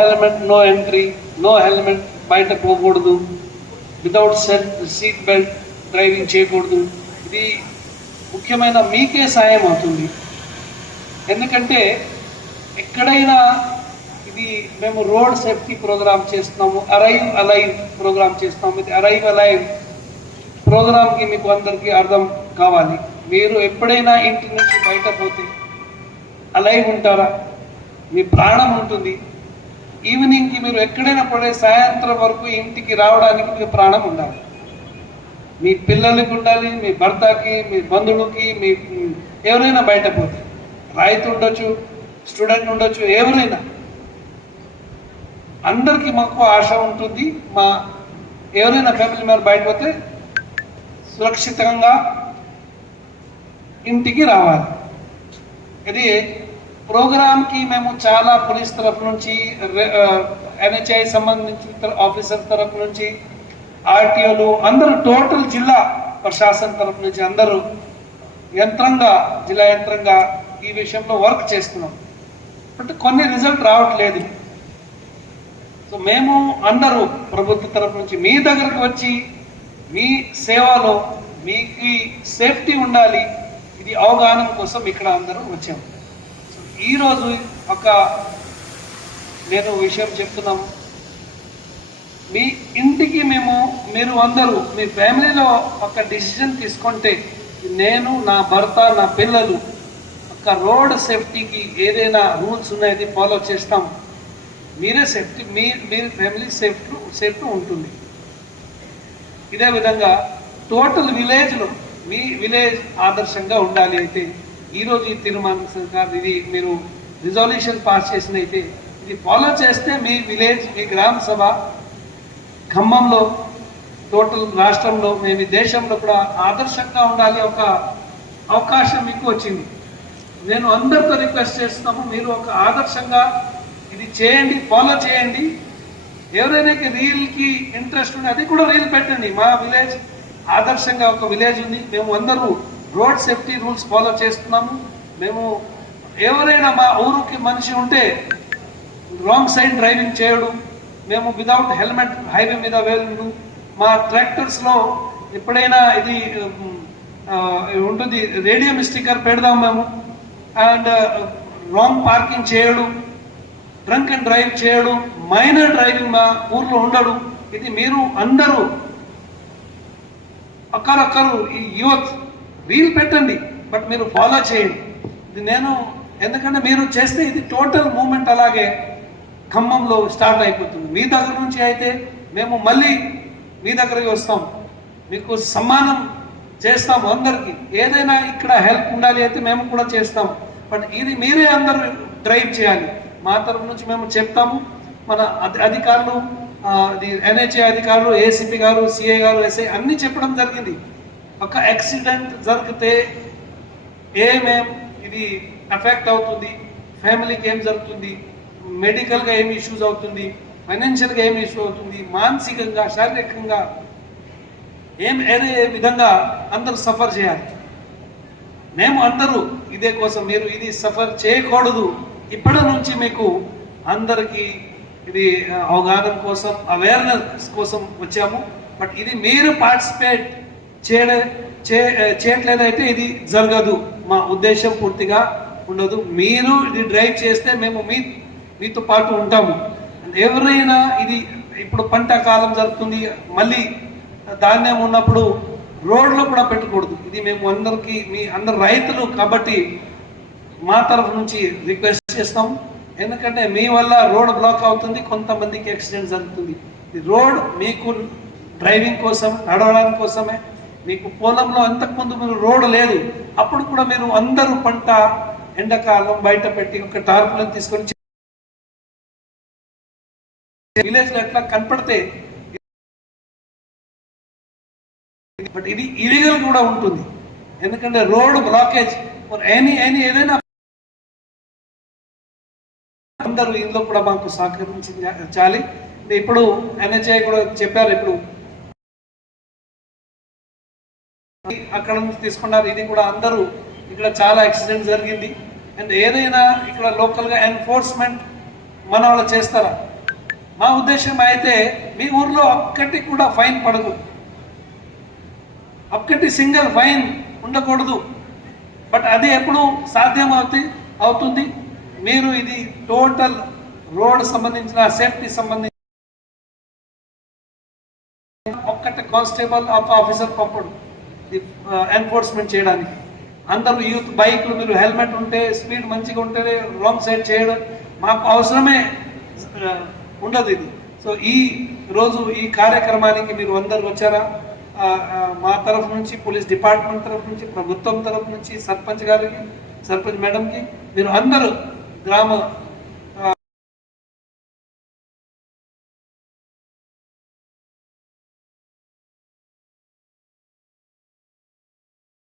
Helmet no entry, no helmet బయట పోకూడదు, without seat belt driving చేయకూడదు. ఇది ముఖ్యమైన మీకే సాయం అవుతుంది. ఎందుకంటే ఎక్కడైనా ఇది మేము రోడ్ సేఫ్టీ ప్రోగ్రామ్ చేస్తున్నాము, అరైవ్ అలైవ్ ప్రోగ్రామ్ చేస్తున్నాము. ఇది అరైవ్ అలైవ్ ప్రోగ్రామ్కి మీకు అందరికీ అర్థం కావాలి. మీరు ఎప్పుడైనా ఇంటి నుంచి బయట పోతే అలైవ్ ఉంటారా? మీ ప్రాణం ఉంటుంది. ఈవినింగ్కి మీరు ఎక్కడైనా పడే సాయంత్రం వరకు ఇంటికి రావడానికి మీ ప్రాణం ఉండాలి. మీ పిల్లలకి ఉండాలి, మీ భర్తకి, మీ బంధువులకి, మీ ఎవరైనా బయట పోతే, రైతు ఉండొచ్చు, స్టూడెంట్ ఉండొచ్చు, ఎవరైనా అందరికీ మాకు ఆశ ఉంటుంది. మా ఎవరైనా ఫ్యామిలీ మెంబర్ బయట పోతే సురక్షితంగా ఇంటికి రావాలి. ఇది ప్రోగ్రామ్కి మేము చాలా పోలీస్ తరఫు నుంచి, ఎన్హెచ్ఐ సంబంధించిన ఆఫీసర్ తరఫు నుంచి, ఆర్టీఓలు అందరూ, టోటల్ జిల్లా ప్రశాసన తరఫు నుంచి అందరూ జిల్లా యంత్రంగా ఈ విషయంలో వర్క్ చేస్తున్నాం. బట్ కొన్ని రిజల్ట్ రావట్లేదు. సో మేము అందరూ ప్రభుత్వ తరఫు నుంచి మీ దగ్గరకు వచ్చి మీ సేవలో మీకు సేఫ్టీ ఉండాలి, ఇది అవగాహన కోసం ఇక్కడ అందరూ వచ్చాము. సో ఈరోజు నేను విషయం చెప్తున్నాము. మీ ఇంటికి మీరు అందరూ మీ ఫ్యామిలీలో ఒక డిసిజన్ తీసుకుంటే, నేను, నా భర్త, నా పిల్లలు ఒక రోడ్ సేఫ్టీకి ఏదైనా రూల్స్ ఉన్నాయని ఫాలో చేస్తాం, మీరే సేఫ్టీ, మీ ఫ్యామిలీ సేఫ్టీ ఉంటుంది. ఇదే విధంగా టోటల్ విలేజ్లో మీ విలేజ్ ఆదర్శంగా ఉండాలి. అయితే ఈరోజు ఈ తీర్మానం సర్కార్ ఇది మీరు రిజల్యూషన్ పాస్ చేసిన అయితే ఇది ఫాలో చేస్తే మీ విలేజ్, మీ గ్రామ సభ ఖమ్మంలో, టోటల్ రాష్ట్రంలో, మేము దేశంలో కూడా ఆదర్శంగా ఉండాలి. ఒక అవకాశం మీకు వచ్చింది. నేను అందరితో రిక్వెస్ట్ చేస్తున్నాము, మీరు ఒక ఆదర్శంగా ఇది చేయండి, ఫాలో చేయండి. ఎవరైనా రీల్కి ఇంట్రెస్ట్ ఉంది అది కూడా రీల్ పెట్టండి. మా విలేజ్ ఆదర్శంగా ఒక విలేజ్ ఉంది, మేము అందరూ రోడ్ సేఫ్టీ రూల్స్ ఫాలో చేస్తున్నాము. మేము ఎవరైనా మా ఊరికి మనిషి ఉంటే రాంగ్ సైడ్ డ్రైవింగ్ చేయడం, మేము వితౌట్ హెల్మెట్ హైవే మీద వెళ్ళడం, మా ట్రాక్టర్స్లో ఎప్పుడైనా ఇది ఉంటుంది రేడియం స్టిక్కర్ పెడదాం మేము, అండ్ రాంగ్ పార్కింగ్ చేయడం, డ్రంక్ అండ్ డ్రైవ్ చేయడం, మైనర్ డ్రైవింగ్ మా ఊర్లో ఉండడం. ఇది మీరు అందరూ ఒకరొకరు ఈ యూత్ రీల్ పెట్టండి, బట్ మీరు ఫాలో చేయండి. ఇది ఎందుకంటే మీరు చేస్తే ఇది టోటల్ మూమెంట్ అలాగే ఖమ్మంలో స్టార్ట్ అయిపోతుంది. మీ దగ్గర నుంచి అయితే మేము మళ్ళీ మీ దగ్గరికి వస్తాం, మీకు సమ్మానం చేస్తాము. అందరికీ ఏదైనా ఇక్కడ హెల్ప్ ఉండాలి అయితే మేము కూడా చేస్తాం. బట్ ఇది మీరే అందరూ డ్రైవ్ చేయాలి. మా తరఫు నుంచి మేము చెప్తాము. మన అధికారులు, ఎన్హెచ్ఏ అధికారులు, ఏసీపీ గారు, సిఐ గారు, ఎస్ఐ అన్నీ చెప్పడం జరిగింది. ఒక యాక్సిడెంట్ జరిగితే ఇది ఎఫెక్ట్ అవుతుంది, ఫ్యామిలీకి ఏం జరుగుతుంది, మెడికల్గా ఏమి ఇష్యూస్ అవుతుంది, ఫైనాన్షియల్గా ఏమి ఇష్యూ అవుతుంది, మానసికంగా, శారీరకంగా ఏ విధంగా అందరూ సఫర్ చేయాలి. మేము అందరూ ఇదే కోసం, మీరు ఇది సఫర్ చేయకూడదు. ఇప్పటి నుంచి మీకు అందరికీ ఇది అవగాహన కోసం, అవేర్నెస్ కోసం వచ్చాము. బట్ ఇది మీరు పార్టిసిపేట్ చేయట్లేదైతే ఇది జరగదు. మా ఉద్దేశం పూర్తిగా ఉండదు. మీరు ఇది డ్రైవ్ చేస్తే మేము మీతో పాటు ఉంటాము. ఎవరైనా ఇది ఇప్పుడు పంట కాలం జరుగుతుంది, మళ్ళీ ధాన్యం ఉన్నప్పుడు రోడ్లో కూడా పెట్టకూడదు. ఇది మేము అందరికీ, మీ అందరు రైతులు కాబట్టి మా తరఫు నుంచి రిక్వెస్ట్ చేస్తాం. ఎందుకంటే మీ వల్ల రోడ్ బ్లాక్ అవుతుంది, కొంతమందికి యాక్సిడెంట్ జరుగుతుంది. ఈ రోడ్ మీకు డ్రైవింగ్ కోసం, నడవడానికి కోసమే. మీకు పొలంలో అంతకుముందు మీరు రోడ్ లేదు, అప్పుడు కూడా మీరు అందరూ పంట ఎండాకాలం బయట పెట్టి ఒక టార్పులను తీసుకొని విలేజ్ లో ఎట్లా కనపడితే, బట్ ఇది ఇలీగల్ కూడా ఉంటుంది. ఎందుకంటే రోడ్ బ్లాకేజ్ ఏదైనా అందరూ ఇందులో కూడా మాకు సహకరించాలి. ఇప్పుడు ఎన్హెచ్ఐ కూడా చెప్పారు, ఇప్పుడు అక్కడ నుంచి తీసుకున్నారు. ఇది కూడా అందరూ ఇక్కడ చాలా యాక్సిడెంట్ జరిగింది. అండ్ ఏదైనా ఇక్కడ లోకల్గా ఎన్ఫోర్స్మెంట్ మన వాళ్ళు చేస్తారా? మా ఉద్దేశం అయితే మీ ఊర్లో ఒక్కటి కూడా ఫైన్ పడదు, ఒక్కటి సింగిల్ ఫైన్ ఉండకూడదు. బట్ అది ఎప్పుడు సాధ్యం అవుతుంది మీరు ఇది టోటల్ రోడ్ సంబంధించిన సేఫ్టీ సంబంధించిన ఒక్కటి కానిస్టేబుల్ ఆఫీసర్ పంపడు ఎన్ఫోర్స్మెంట్ చేయడానికి. అందరూ యూత్ బైక్లు మీరు హెల్మెట్ ఉంటే స్పీడ్ మంచిగా ఉంటే రాంగ్ సైడ్ చేయడం మాకు అవసరమే ఉండదు ఇది. సో ఈ రోజు ఈ కార్యక్రమానికి మీరు అందరు వచ్చారా? మా తరఫు నుంచి, పోలీస్ డిపార్ట్మెంట్ తరఫు నుంచి, ప్రభుత్వం తరఫు నుంచి, సర్పంచ్ గారికి, సర్పంచ్ మేడంకి, మీరు అందరూ గ్రామ